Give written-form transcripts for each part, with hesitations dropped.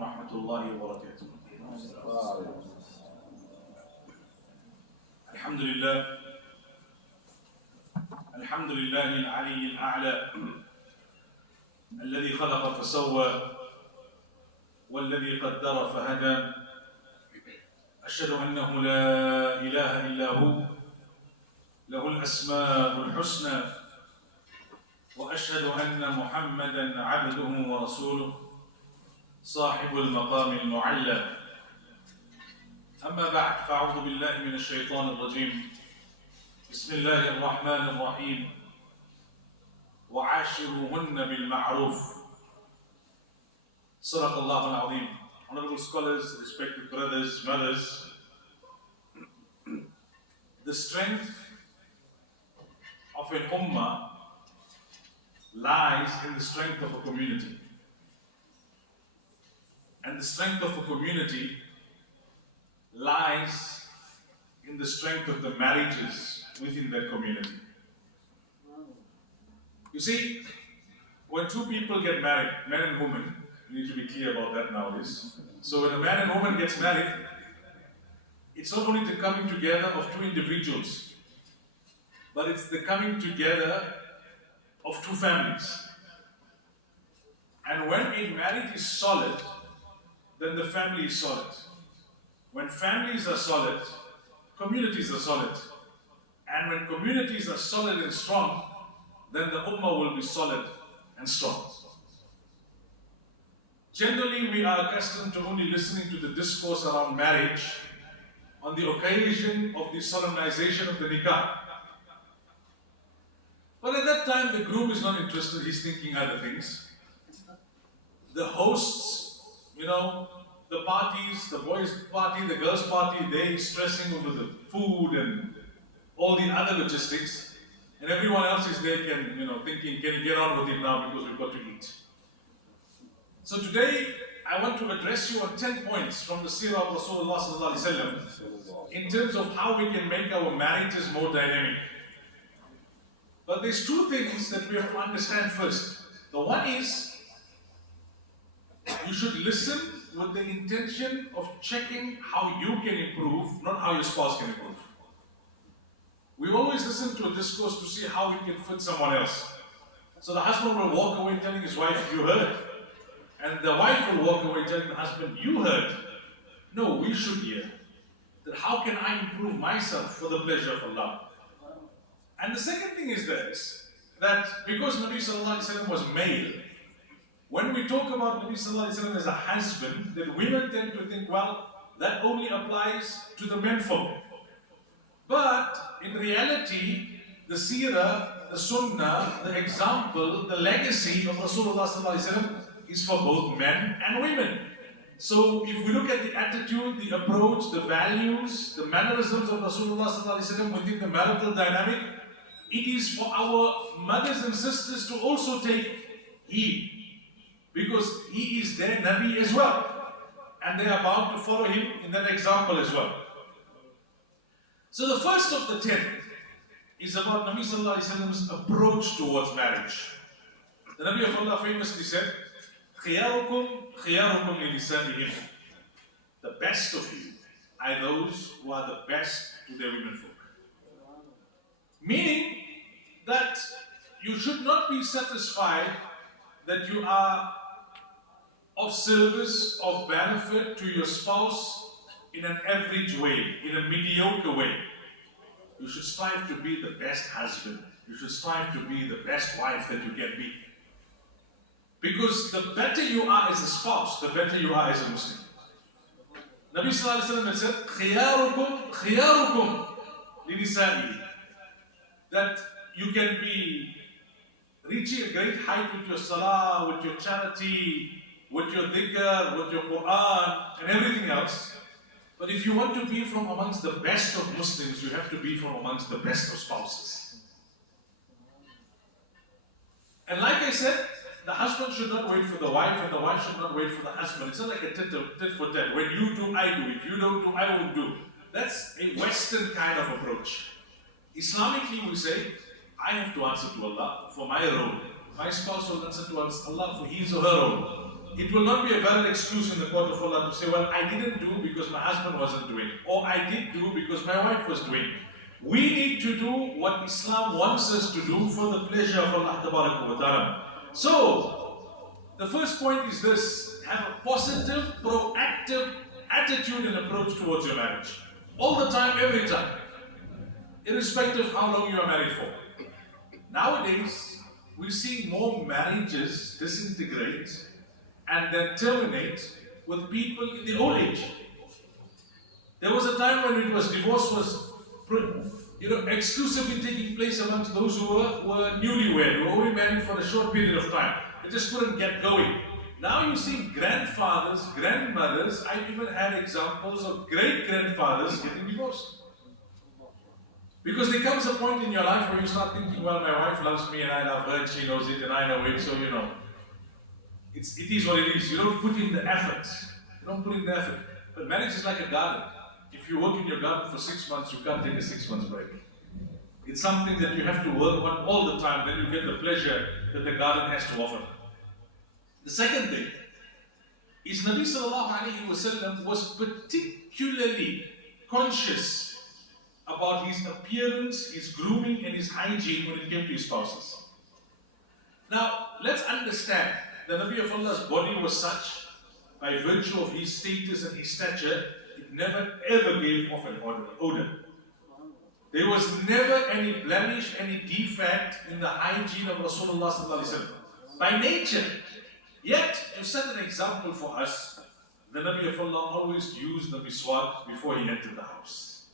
ورحمة الله وبركاته. الحمد لله العلي الأعلى الذي خلق فسوى والذي قدر فهدى. أشهد أنه لا إله إلا هو له الأسماء الحسنى، وأشهد أن محمدًا عبده ورسوله صاحب المقام المعلى. أما بعد، فأعوذ بالله من الشيطان الرجيم. بسم الله الرحمن الرحيم. وعاشروهن بالمعروف. صدق الله العظيم. Honorable scholars, respected brothers, mothers, the strength of an ummah lies in the strength of a community. And the strength of a community lies in the strength of the marriages within that community. You see, when two people get married, men and women, we need to be clear about that nowadays. So when a man and woman gets married, it's not only the coming together of two individuals, but it's the coming together of two families. And when a marriage is solid, then the family is solid. When families are solid, communities are solid. And when communities are solid and strong, then the ummah will be solid and strong. Generally, we are accustomed to only listening to the discourse around marriage on the occasion of the solemnization of the nikah. But at that time, the groom is not interested, he's thinking other things. The hosts, the parties, the boys' party, the girls' party, they stressing over the food and all the other logistics. And everyone else is there thinking, can you get on with it now because we've got to eat. So today, I want to address you on 10 points from the seerah of Rasulullah sallallahu alaihi wasallam in terms of how we can make our marriages more dynamic. But there's two things that we have to understand first. The one is, you should listen with the intention of checking how you can improve, not how your spouse can improve. We always listen to a discourse to see how we can fit someone else. So the husband will walk away telling his wife, you heard. And the wife will walk away telling the husband, you heard. No, we should hear. That how can I improve myself for the pleasure of Allah? And the second thing is this, that because Nabi Sallallahu Alaihi Wasallam was male, when we talk about Nabi Sallallahu Alaihi Wasallam as a husband, that women tend to think, well, that only applies to the menfolk. But in reality, the seerah, the sunnah, the example, the legacy of Rasulullah Sallallahu Alaihi Wasallam is for both men and women. So if we look at the attitude, the approach, the values, the mannerisms of Rasulullah Sallallahu Alaihi Wasallam within the marital dynamic, it is for our mothers and sisters to also take heed. Because he is their Nabi as well. And they are bound to follow him in that example as well. So the first of the 10 is about Nabi Sallallahu Alaihi Wasallam's approach towards marriage. The Nabi of Allah famously said, خِيَارُكُمْ خِيَارُكُمْ لِنِسَائِهِمْ. The best of you are those who are the best to their womenfolk. Meaning that you should not be satisfied that you are of service, of benefit to your spouse in an average way, in a mediocre way. You should strive to be the best husband. You should strive to be the best wife that you can be. Because the better you are as a spouse, the better you are as a Muslim. Nabi Sallallahu Alaihi Wasallam said, خِيَارُكُمْ خِيَارُكُمْ لِنِسَائِهِ. That you can be reaching a great height with your salah, with your charity, with your dhikr, with your Quran, and everything else. But if you want to be from amongst the best of Muslims, you have to be from amongst the best of spouses. And like I said, the husband should not wait for the wife, and the wife should not wait for the husband. It's not like a tit for tat. When you do, I do. If you don't do, I won't do. That's a Western kind of approach. Islamically, we say, I have to answer to Allah for my role. My spouse will answer to Allah for his or her role. it will not be a valid excuse in the court of Allah to say, well, I didn't do because my husband wasn't doing, or I did do because my wife was doing. We need to do what Islam wants us to do for the pleasure of Allah Ta'ala. So, the first point is this: have a positive, proactive attitude and approach towards your marriage. All the time, every time. Irrespective of how long you are married for. Nowadays, we see more marriages disintegrate and then terminate with people in their old age. There was a time when divorce was exclusively taking place amongst those who were newlywed, who were only married for a short period of time. They just couldn't get going. Now you see grandfathers, grandmothers, I've even had examples of great-grandfathers getting divorced. Because there comes a point in your life where you start thinking, well, my wife loves me and I love her and she knows it and I know it, so it is what it is. You don't put in the effort. But marriage is like a garden. If you work in your garden for 6 months, you can't take a 6 months break. It's something that you have to work on all the time, then you get the pleasure that the garden has to offer. The second thing is Nabi Sallallahu Alaihi Wasallam was particularly conscious about his appearance, his grooming and his hygiene when it came to his spouses. Now, let's understand, the Nabi of Allah's body was such, by virtue of his status and his stature, it never ever gave off an odor. There was never any blemish, any defect in the hygiene of Rasulullah Sallallahu Alaihi Wasallam. By nature. Yet, to set an example for us, the Nabi of Allah always used the miswak before he entered the house.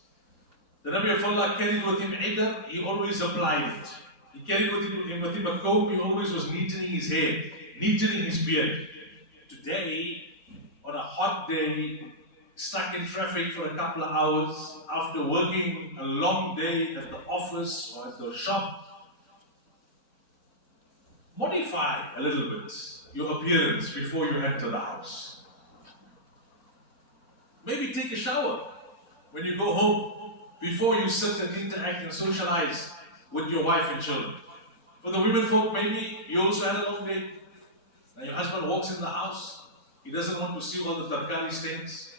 The Nabi of Allah carried with him idr, he always applied it. He carried with him a comb, he always was neatening his hair, neatening his beard. Today, on a hot day, stuck in traffic for a couple of hours, after working a long day at the office or at the shop, modify a little bit your appearance before you enter the house. Maybe take a shower when you go home, before you sit and interact and socialize with your wife and children. For the women folk, maybe you also had a long day. Now your husband walks in the house, he doesn't want to see all the tarkari stains.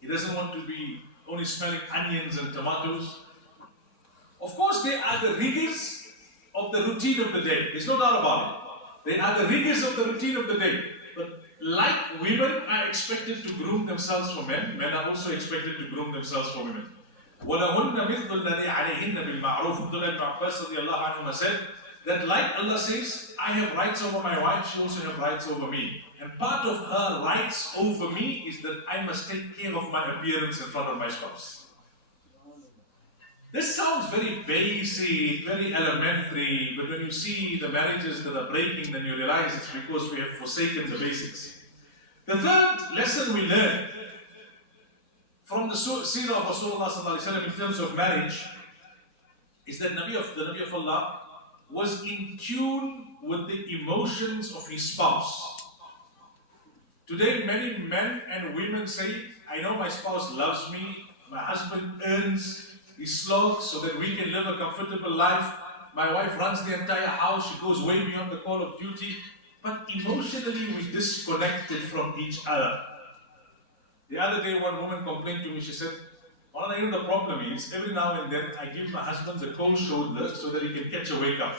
He doesn't want to be only smelling onions and tomatoes. Of course, they are the rigors of the routine of the day. There's no doubt about it. They are the rigors of the routine of the day. But like women are expected to groom themselves for men, men are also expected to groom themselves for women. وَلَهُنَّ مِثْلُ الَّذِي عَلَيْهِنَّ بِالْمَعْرُوفِ. Abdullah ibn Abbas radiallahu anhu said that like Allah says, I have rights over my wife, she also has rights over me. And part of her rights over me is that I must take care of my appearance in front of my spouse. This sounds very basic, very elementary, but when you see the marriages that are breaking, then you realize it's because we have forsaken the basics. The third lesson we learn from the seerah of Rasulullah Sallallahu Alaihi Wasallam in terms of marriage is that the Nabi of Allah was in tune with the emotions of his spouse. Today, many men and women say, I know my spouse loves me, my husband earns his slots so that we can live a comfortable life, my wife runs the entire house, she goes way beyond the call of duty, but emotionally we disconnected from each other. The other day, one woman complained to me, she said, Moulana, you know the problem is, every now and then I give my husband the cold shoulder so that he can catch a wake up.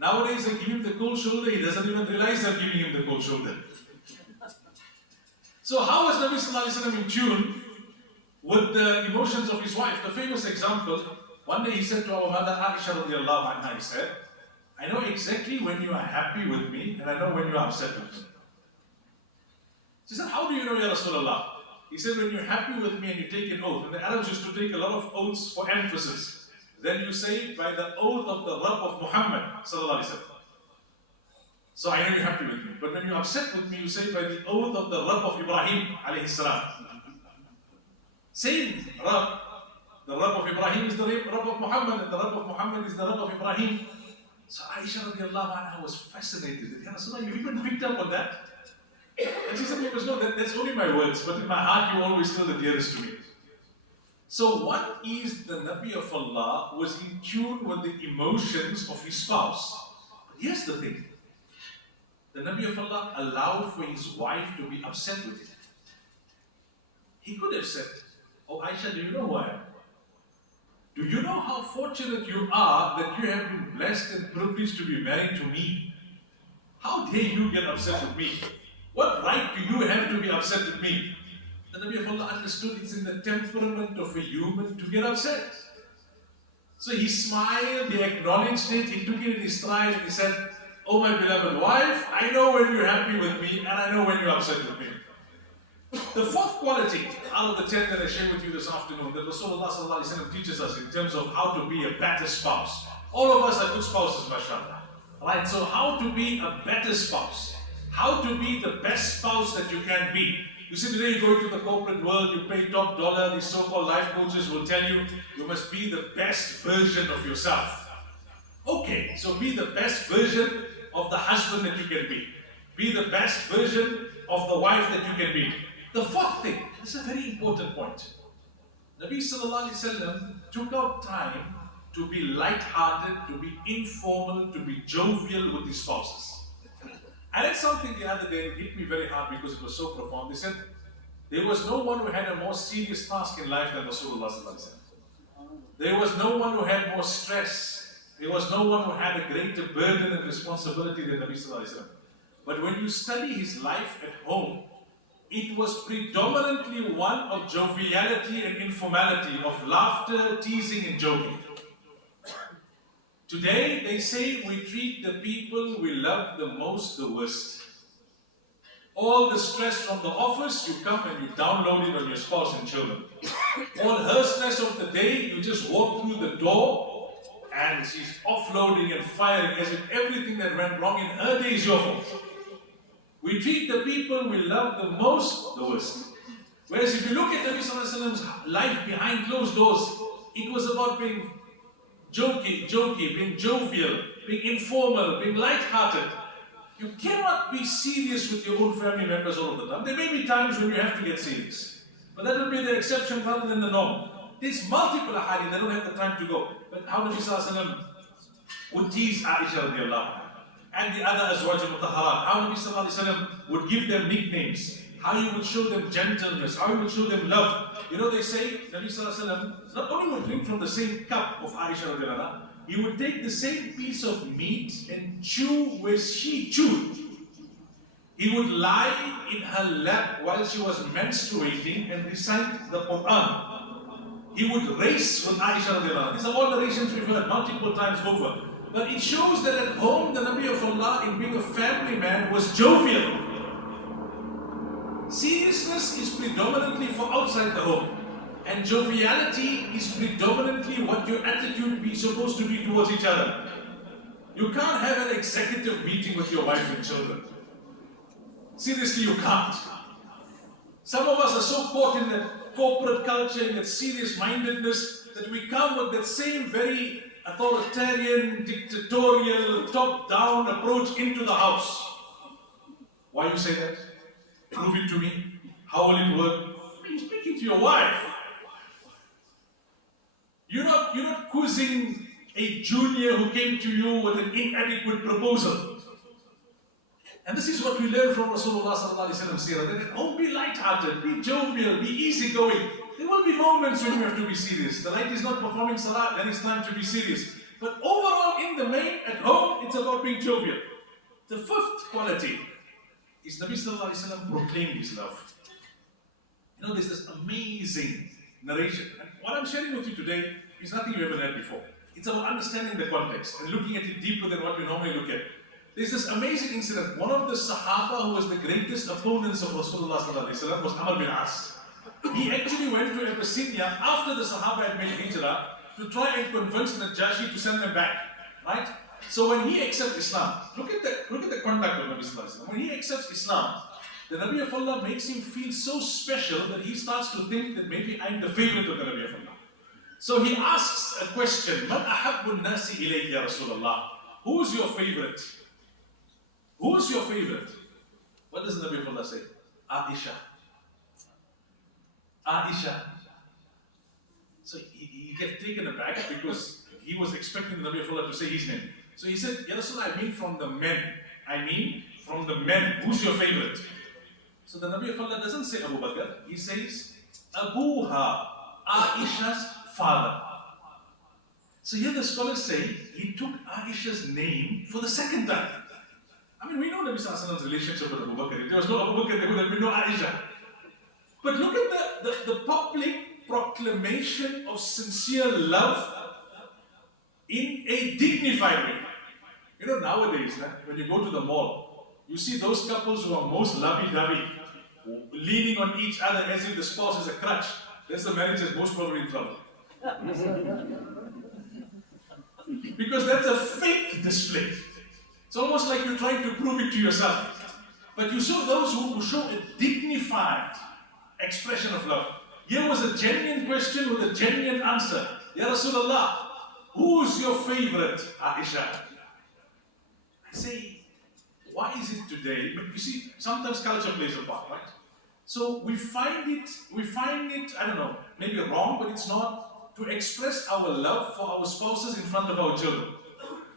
Nowadays I give him the cold shoulder, he doesn't even realize I'm giving him the cold shoulder. So how was Nabi Sallallahu Alaihi Wasallam in tune with the emotions of his wife? The famous example, one day he said to our mother Aisha radiallahu anha, he said, I know exactly when you are happy with me and I know when you are upset with me. She said, how do you know, Ya Rasulullah? He said, when you're happy with me and you take an oath, and the Arabs used to take a lot of oaths for emphasis. Then you say, by the oath of the Rabb of Muhammad Sallallahu Alaihi Wasallam. So I know you're happy with me. But when you're upset with me, you say, by the oath of the Rabb of Ibrahim alayhi salam. Same Rabb. The Rabb of Ibrahim is the Rabb of Muhammad, and the Rabb of Muhammad is the Rabb of Ibrahim. So Aisha radiallahu anha was fascinated. Ya Rasulullah, you even picked up on that? And she said, because no, that's only my words, but in my heart you always still the dearest to me. So what is the Nabi of Allah was in tune with the emotions of his spouse. But here's the thing. the Nabi of Allah allowed for his wife to be upset with him. He could have said, "Oh Aisha, do you know who I am? Do you know how fortunate you are that you have been blessed and privileged to be married to me? How dare you get upset with me? What right do you have to be upset with me?" The Nabi of Allah understood it's in the temperament of a human to get upset. So he smiled, he acknowledged it, he took it in his stride and he said, "Oh my beloved wife, I know when you're happy with me and I know when you're upset with me." The fourth quality out of the 10 that I share with you this afternoon that Rasulullah sallallahu alaihi wasallam teaches us in terms of how to be a better spouse. All of us are good spouses, mashallah. Right, so how to be a better spouse. How to be the best spouse that you can be. You see, today you go into the corporate world, you pay top dollar, these so-called life coaches will tell you, you must be the best version of yourself. Okay, so be the best version of the husband that you can be. Be the best version of the wife that you can be. The fourth thing, this is a very important point. Nabi sallallahu alaihi wasallam took out time to be light-hearted, to be informal, to be jovial with his spouses. I read something the other day, it hit me very hard because it was so profound. They said, there was no one who had a more serious task in life than Rasulullah sallallahu alaihi wasallam. There was no one who had more stress. There was no one who had a greater burden and responsibility than Nabi sallallahu alaihi wasallam. But when you study his life at home, it was predominantly one of joviality and informality, of laughter, teasing and joking. Today, they say we treat the people we love the most the worst. All the stress from the office, you come and you download it on your spouse and children. All her stress of the day, you just walk through the door and she's offloading and firing as if everything that went wrong in her day is your fault. We treat the people we love the most the worst. Whereas if you look at Nabi Sallallahu Alaihi Wasallam's life behind closed doors, it was about being jokey, being jovial, being informal, being light-hearted. You cannot be serious with your own family members all of the time. There may be times when you have to get serious. But that will be the exception rather than the norm. There's multiple ahadith, they don't have the time to go. But how Nabi Sallallahu Alaihi Wasallam would tease Aisha radiallahu anha and the other Azwaj al-Mutahharat, how Nabi Sallallahu Alaihi Wasallam would give them nicknames, how he would show them gentleness, how he would show them love. You know, they say, Nabi Sallallahu Alaihi Wasallam not only would drink from the same cup of Aisha radiallahu anha, he would take the same piece of meat and chew where she chewed. He would lie in her lap while she was menstruating and recite the Quran. He would race with Aisha radiallahu anha. These are all narrations we've heard multiple times over. But it shows that at home, the Nabi of Allah, in being a family man, was jovial. Seriousness is predominantly for outside the home. And joviality is predominantly what your attitude is supposed to be towards each other. You can't have an executive meeting with your wife and children. Seriously, you can't. Some of us are so caught in that corporate culture, in that serious-mindedness, that we come with that same very authoritarian, dictatorial, top-down approach into the house. Why you say that? Prove it to me. How will it work? You're speaking to your wife. You're not quizzing a junior who came to you with an inadequate proposal. And this is what we learn from Rasulullah sallallahu alaihi wasallam. That oh, be light-hearted, be jovial, be easygoing. There will be moments when you have to be serious. The light is not performing salat, then it's time to be serious. But overall, in the main, at home, it's about being jovial. The fifth quality is Nabi sallallahu alaihi wasallam proclaimed his love. You know, there's this amazing narration. And what I'm sharing with you today is nothing you ever heard before. It's about understanding the context and looking at it deeper than what you normally look at. There's this amazing incident. One of the Sahaba who was the greatest opponents of Rasulullah sallallahu alaihi wasallam was Amr bin As. He actually went to Abyssinia after the Sahaba had made hijrah to try and convince Najashi to send them back. Right? So when he accepts Islam, look at the conduct of Nabi sallallahu alaihi wasallam. When he accepts Islam, the Nabi of Allah makes him feel so special that he starts to think that maybe I'm the favorite of the Nabi of Allah. So he asks a question, Man ahabbu nasi ilayk ya Rasulullah? Who's your favorite? Who's your favorite? What does the Nabi of Allah say? Aisha. Aisha. So he gets taken aback because he was expecting the Nabi of Allah to say his name. So he said, Ya Rasulullah, I mean from the men. I mean from the men, who's your favorite? So the Nabi of Allah doesn't say Abu Bakr, he says Abuha, Aisha's father. So here the scholars say he took Aisha's name for the second time. I mean, we know Nabi Sallallahu Alaihi Wasallam's relationship with Abu Bakr. If there was no Abu Bakr, there would have been no Aisha. But look at the public proclamation of sincere love in a dignified way. You know, nowadays, when you go to the mall, you see those couples who are most lovey-dovey, leaning on each other as if the spouse is a crutch. That's the marriage that's most probably in trouble. Because that's a fake display. It's almost like you're trying to prove it to yourself. But you saw those who show a dignified expression of love. Here was a genuine question with a genuine answer. Ya Rasulullah, who's your favorite, Aisha? I say, why is it today? But you see, sometimes culture plays a part, right? So we find it, I don't know, maybe wrong, but it's not, to express our love for our spouses in front of our children.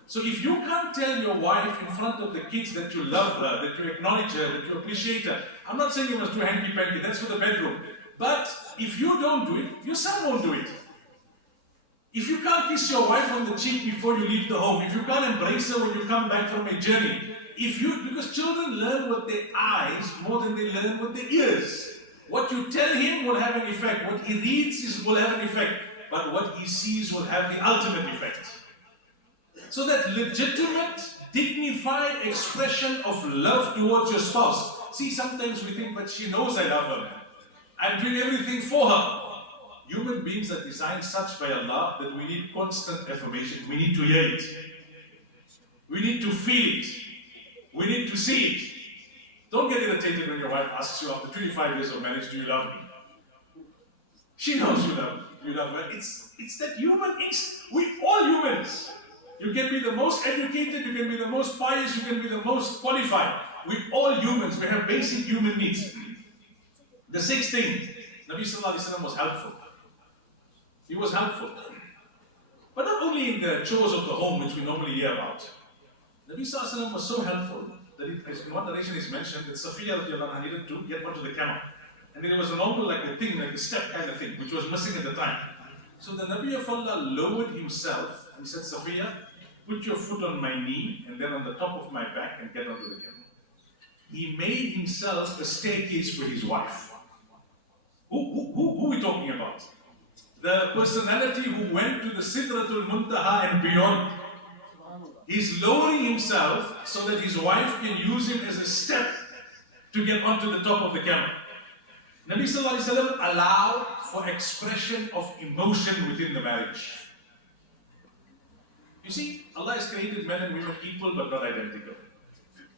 So if you can't tell your wife in front of the kids that you love her, that you acknowledge her, that you appreciate her, I'm not saying you must do hanky-panky, that's for the bedroom. But if you don't do it, your son won't do it. If you can't kiss your wife on the cheek before you leave the home, if you can't embrace her when you come back from a journey, because children learn with their eyes more than they learn with their ears. What you tell him will have an effect. What he reads will have an effect. But what he sees will have the ultimate effect. So that legitimate, dignified expression of love towards your spouse. See, sometimes we think, but she knows I love her. I'm doing everything for her. Human beings are designed such by Allah that we need constant affirmation. We need to hear it. We need to feel it. We need to see it. Don't get irritated when your wife asks you after 25 years of marriage, do you love me? She knows you love her. It's that human instinct. We all humans. You can be the most educated, you can be the most pious, you can be the most qualified. We all humans, we have basic human needs. The sixth thing, Nabi Sallallahu Alaihi Wasallam was helpful. He was helpful. But not only in the chores of the home, which we normally hear about. Nabi Sallallahu Alaihi Wasallam was so helpful that in one narration is mentioned that Safiya needed to get onto the camel. And then there was a normal, like a step kind of thing, which was missing at the time. So the Nabi of Allah lowered himself and said, Safiya, put your foot on my knee and then on the top of my back and get onto the camel. He made himself a staircase for his wife. Who are we talking about? The personality who went to the Sidratul Muntaha and beyond. He's lowering himself so that his wife can use him as a step to get onto the top of the camel. Nabi Sallallahu Alaihi Wasallam allowed for expression of emotion within the marriage. You see, Allah has created men and women equal but not identical.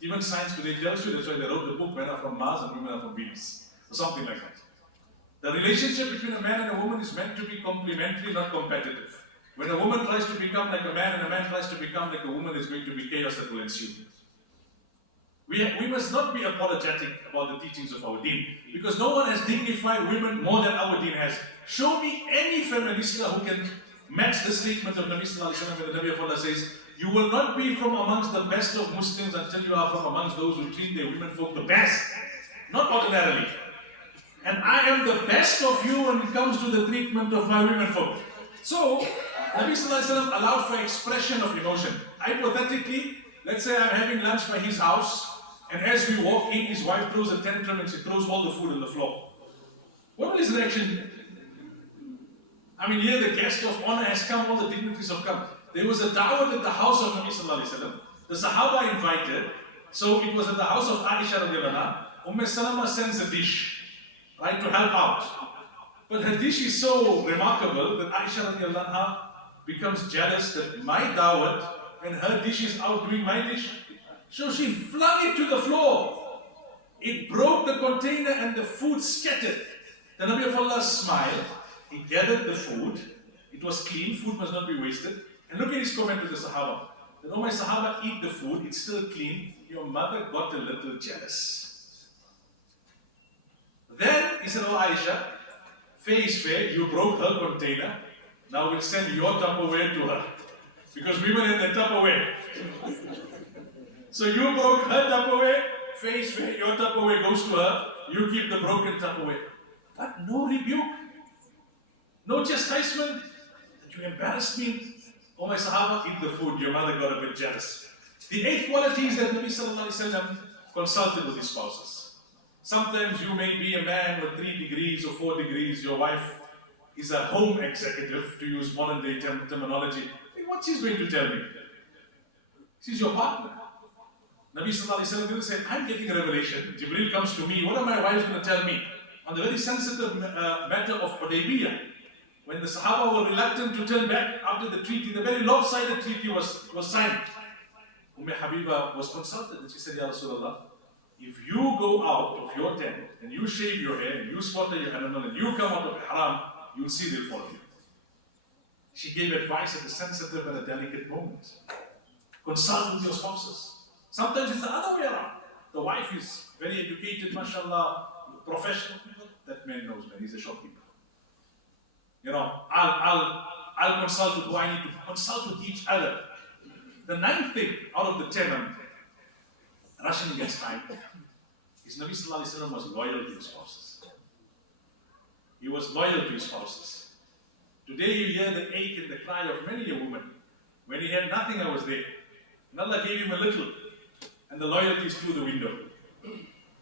Even science today tells you, that's why they wrote the book, Men Are From Mars and Women Are From Venus, or something like that. The relationship between a man and a woman is meant to be complementary, not competitive. When a woman tries to become like a man and a man tries to become like a woman, there's going to be chaos that will ensue. We must not be apologetic about the teachings of our deen, because no one has dignified women more than our deen has. Show me any feminista who can match the statement of Nabi Sallallahu Alaihi Wasallam where the Nabi of Allah says, you will not be from amongst the best of Muslims until you are from amongst those who treat their women folk the best. Not ordinarily. And I am the best of you when it comes to the treatment of my women folk. So, Nabi Sallallahu Alaihi Wasallam allowed for expression of emotion. Hypothetically, let's say I'm having lunch by his house, and as we walk in, his wife throws a tantrum and she throws all the food on the floor. What will his reaction be? I mean, here the guest of honor has come, all the dignitaries have come. There was a da'wah at the house of Nabi Sallallahu Alaihi Wasallam. The Sahaba invited, so it was at the house of Aisha radiallahu anha. Salama sends a dish, right, to help out. But her dish is so remarkable that Aisha radiallahu anha becomes jealous that my da'wat and her dish is outdoing my dish. So she flung it to the floor. It broke the container and the food scattered. The Nabi of Allah smiled. He gathered the food. It was clean. Food must not be wasted. And look at his comment to the Sahaba. That, oh my Sahaba, eat the food. It's still clean. Your mother got a little jealous. Then he said, oh Aisha, fair is fair. You broke her container. Now we'll send your Tupperware to her. Because women have their Tupperware. So you broke her Tupperware, face where your Tupperware goes to her, you keep the broken Tupperware. But no rebuke, no chastisement. That you embarrassed me. Oh my Sahaba, eat the food. Your mother got a bit jealous. The eighth quality is that Nabi Sallallahu Alaihi Wasallam consulted with his spouses. Sometimes you may be a man with 3 degrees or 4 degrees. Your wife is a home executive, to use modern day terminology. What she's going to tell me? She's your partner. Nabi Sallallahu Alaihi Wasallam didn't say, I'm getting a revelation. Jibreel comes to me. What are my wives going to tell me? On the very sensitive matter of Hudaybiyah, when the Sahaba were reluctant to turn back after the treaty, the very lopsided treaty was signed. Habiba was consulted and she said, Ya Rasulullah, if you go out of your tent and you shave your hair and you slaughter your animal and you come out of Ihram, you'll see they'll follow you. She gave advice at a sensitive and a delicate moment. Consult with your spouses. Sometimes it's the other way around. The wife is very educated, mashallah, professional. That man knows, man, he's a shopkeeper. You know, I'll consult with who I need to consult with each other. The 9th thing out of the 10, I'm rushing against time, is Nabi Sallallahu Alaihi Wasallam was loyal to his spouses. He was loyal to his spouses. Today you hear the ache and the cry of many a woman. When he had nothing, I was there. And Allah gave him a little, and the loyalty is through the window.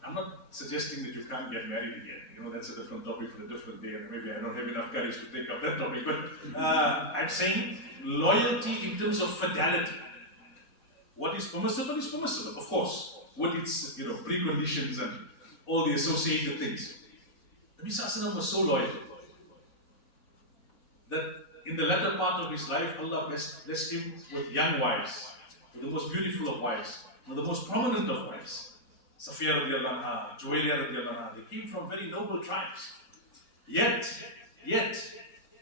I'm not suggesting that you can't get married again. You know, that's a different topic for a different day, and maybe I don't have enough courage to take up that topic. But I'm saying loyalty in terms of fidelity. What is permissible is permissible, of course, with its preconditions and all the associated things. Nabi Sallallahu was so loyal that in the latter part of his life, Allah blessed him with young wives, the most beautiful of wives, the most prominent of wives. Safiya radiallahu anha, Juwayriya radiallahu anha, they came from very noble tribes. Yet,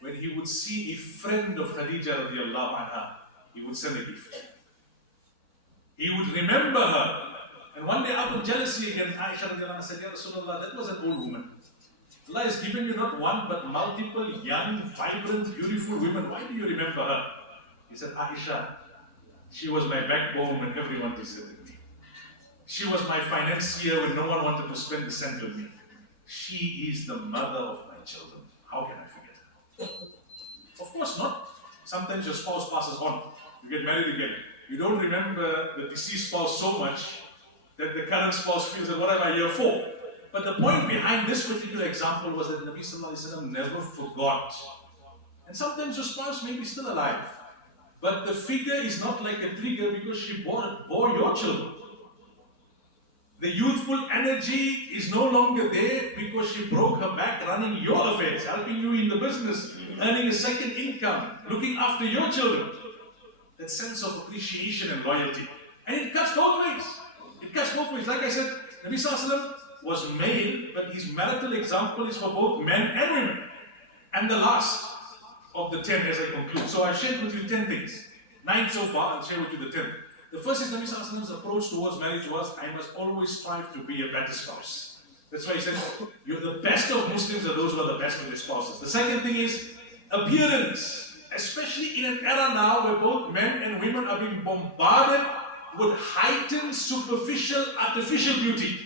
when he would see a friend of Khadija radiallahu anha, he would send a gift. He would remember her. And one day out of jealousy again, Aisha radiallahu anha said, Ya Rasulullah, that was an old woman. Allah has given you not one but multiple young, vibrant, beautiful women. Why do you remember her? He said, Aisha, she was my backbone when everyone deserted me. She was my financier when no one wanted to spend a cent on me. She is the mother of my children. How can I forget her? Of course not. Sometimes your spouse passes on. You get married again. You don't remember the deceased spouse so much that the current spouse feels that what am I here for? But the point behind this particular example was that Nabi Sallallahu Alaihi Wasallam never forgot. And sometimes your spouse may be still alive, but the figure is not like a trigger because she bore your children. The youthful energy is no longer there because she broke her back running your affairs, helping you in the business, earning a second income, looking after your children. That sense of appreciation and loyalty. And it cuts both ways. It cuts both ways. Like I said, Nabi Sallallahu Alaihi Wasallam was male, but his marital example is for both men and women. And the last of the 10 as I conclude. So I've shared with you 10 things. 9 so far, I'll share with you the 10th. The first is Nabi Sallallahu Alaihi Wasallam's approach towards marriage was, I must always strive to be a better spouse. That's why he said, you're the best of Muslims are those who are the best of their spouses. The second thing is appearance. Especially in an era now where both men and women are being bombarded with heightened, superficial, artificial beauty.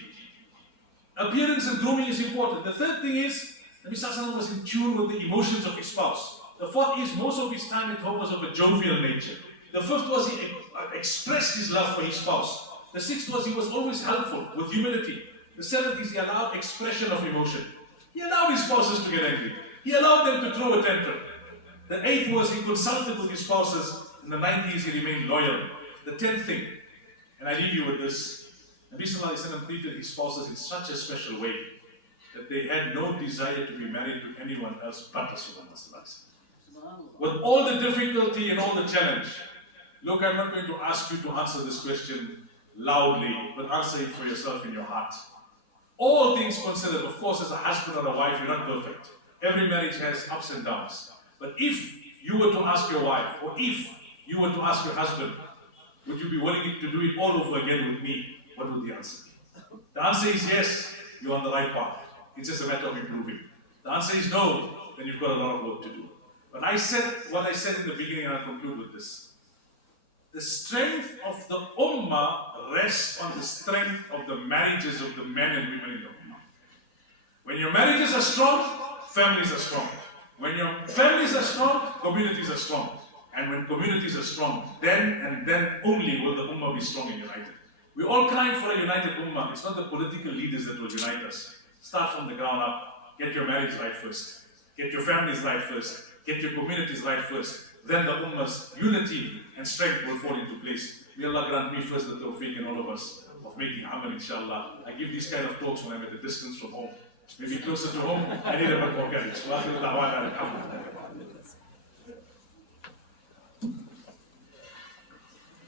Appearance and grooming is important. The third thing is, Nabi Sallallahu Alaihi Wasallam was in tune with the emotions of his spouse. The fourth is, most of his time at home was of a jovial nature. The fifth was, he expressed his love for his spouse. The sixth was, he was always helpful with humility. The seventh is, he allowed expression of emotion. He allowed his spouses to get angry. He allowed them to throw a tantrum. The eighth was, he consulted with his spouses. And the ninth is, he remained loyal. The 10th thing, and I leave you with this, Nabi Sallallahu Alaihi Wasallam treated his spouses in such a special way that they had no desire to be married to anyone else but Rasulullah Sallallahu Alaihi Wasallam. With all the difficulty and all the challenge, look, I'm not going to ask you to answer this question loudly, but answer it for yourself in your heart. All things considered, of course, as a husband or a wife, you're not perfect. Every marriage has ups and downs. But if you were to ask your wife, or if you were to ask your husband, would you be willing to do it all over again with me? What would the answer be? The answer is yes, you're on the right path. It's just a matter of improving. The answer is no, then you've got a lot of work to do. But I said what I said in the beginning, and I'll conclude with this. The strength of the ummah rests on the strength of the marriages of the men and women in the ummah. When your marriages are strong, families are strong. When your families are strong, communities are strong. And when communities are strong, then and then only will the ummah be strong and united. We're all crying for a united ummah. It's not the political leaders that will unite us. Start from the ground up. Get your marriage right first. Get your families right first. Get your communities right first. Then the ummah's unity and strength will fall into place. May Allah grant me first the tawfiq in all of us of making amal, inshallah. I give these kind of talks when I'm at a distance from home. Maybe closer to home, I need a bit more courage.